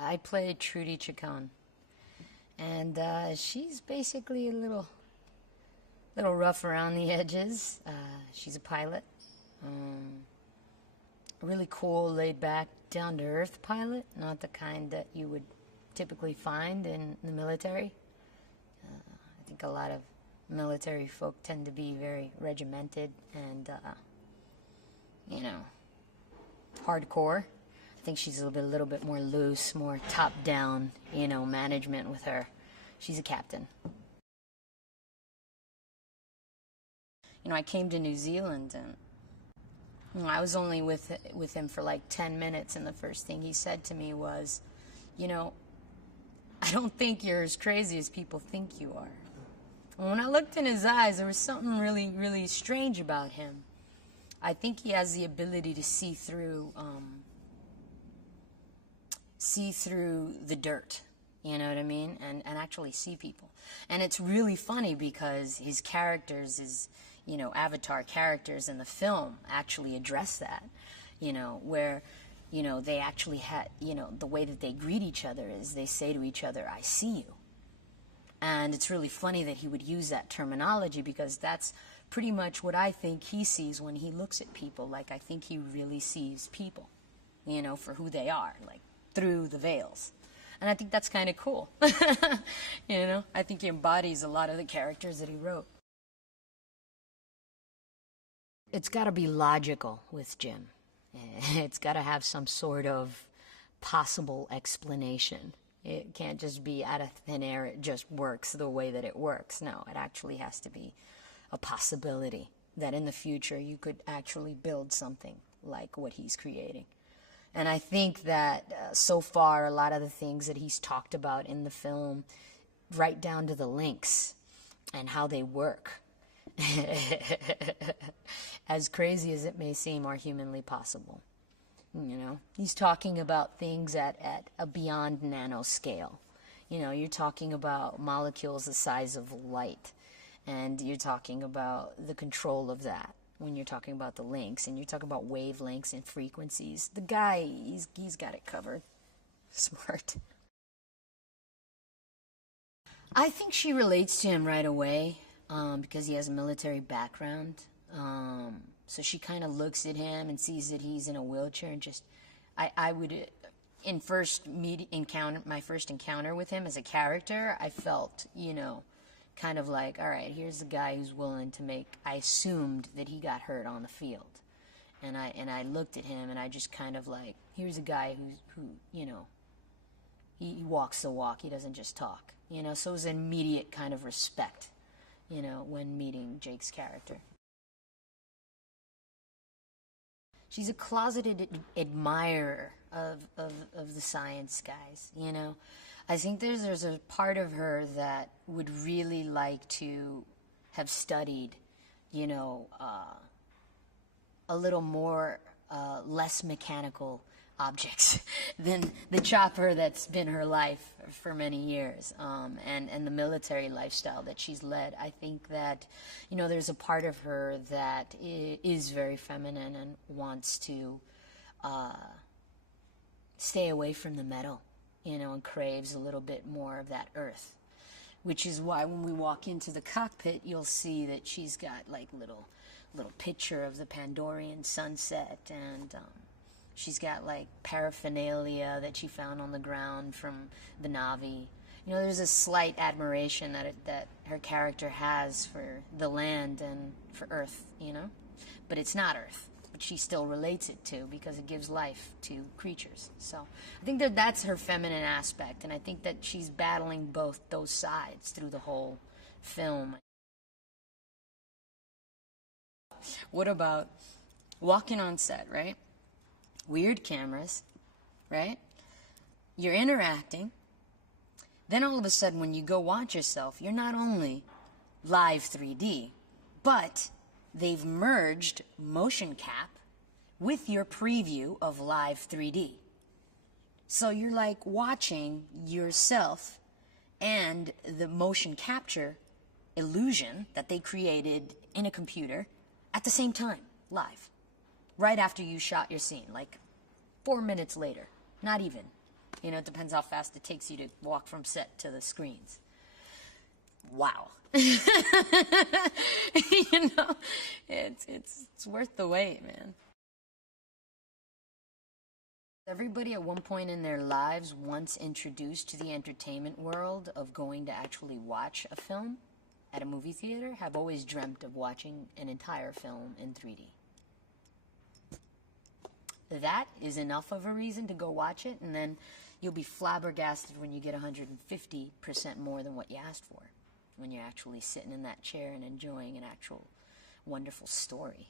I played Trudy Chacon, and she's basically a little rough around the edges. She's a pilot, a really cool, laid-back, down-to-earth pilot, not the kind that you would typically find in the military. I think a lot of military folk tend to be very regimented and, hardcore. I think she's a little bit more loose, more top-down, management with her. She's a captain. I came to New Zealand and I was only with him for like 10 minutes, and the first thing he said to me was, I don't think you're as crazy as people think you are. And when I looked in his eyes, there was something really, really strange about him. I think he has the ability to see through the dirt, you know what I mean, and actually see people. And it's really funny because his characters, avatar characters in the film actually address that, where, they actually had, the way that they greet each other is they say to each other, "I see you." And it's really funny that he would use that terminology because that's pretty much what I think he sees when he looks at people. Like, I think he really sees people, for who they are, like, through the veils. And I think that's kind of cool. I think he embodies a lot of the characters that he wrote. It's got to be logical with Jim. It's got to have some sort of possible explanation. It can't just be out of thin air, it just works the way that it works. No, it actually has to be a possibility that in the future you could actually build something like what he's creating. And I think that so far a lot of the things that he's talked about in the film, right down to the links and how they work, as crazy as it may seem, are humanly possible. He's talking about things at a beyond nanoscale. You're talking about molecules the size of light, and you're talking about the control of that when you're talking about the links, and you're talking about wavelengths and frequencies. The guy, he's got it covered. Smart. I think she relates to him right away because he has a military background. So she kind of looks at him and sees that he's in a wheelchair and just, I would, my first encounter with him as a character, I felt, kind of like, all right, here's the guy who's willing to I assumed that he got hurt on the field. And I looked at him and I just kind of like, here's a guy who he walks the walk, he doesn't just talk. So it was an immediate kind of respect, when meeting Jake's character. She's a closeted admirer of the science guys, I think there's a part of her that would really like to have studied, a little more, less mechanical objects than the chopper that's been her life for many years, and the military lifestyle that she's led. I think that, there's a part of her that is very feminine and wants to stay away from the metal, and craves a little bit more of that earth, which is why when we walk into the cockpit, you'll see that she's got like little picture of the Pandorian sunset, and she's got like paraphernalia that she found on the ground from the Na'vi. There's a slight admiration that her character has for the land and for Earth, but it's not Earth. But she still relates it to because it gives life to creatures. So I think that's her feminine aspect, and I think that she's battling both those sides through the whole film. What about walking on set, right? Weird cameras, right? You're interacting. Then all of a sudden, when you go watch yourself, you're not only live 3D, but they've merged motion cap with your preview of live 3D. So you're like watching yourself and the motion capture illusion that they created in a computer at the same time, live. Right after you shot your scene, like 4 minutes later, not even. You know, it depends how fast it takes you to walk from set to the screens. Wow. You know, it's worth the wait, man. Everybody at one point in their lives, once introduced to the entertainment world of going to actually watch a film at a movie theater, have always dreamt of watching an entire film in 3D. That is enough of a reason to go watch it, and then you'll be flabbergasted when you get 150% more than what you asked for, when you're actually sitting in that chair and enjoying an actual wonderful story.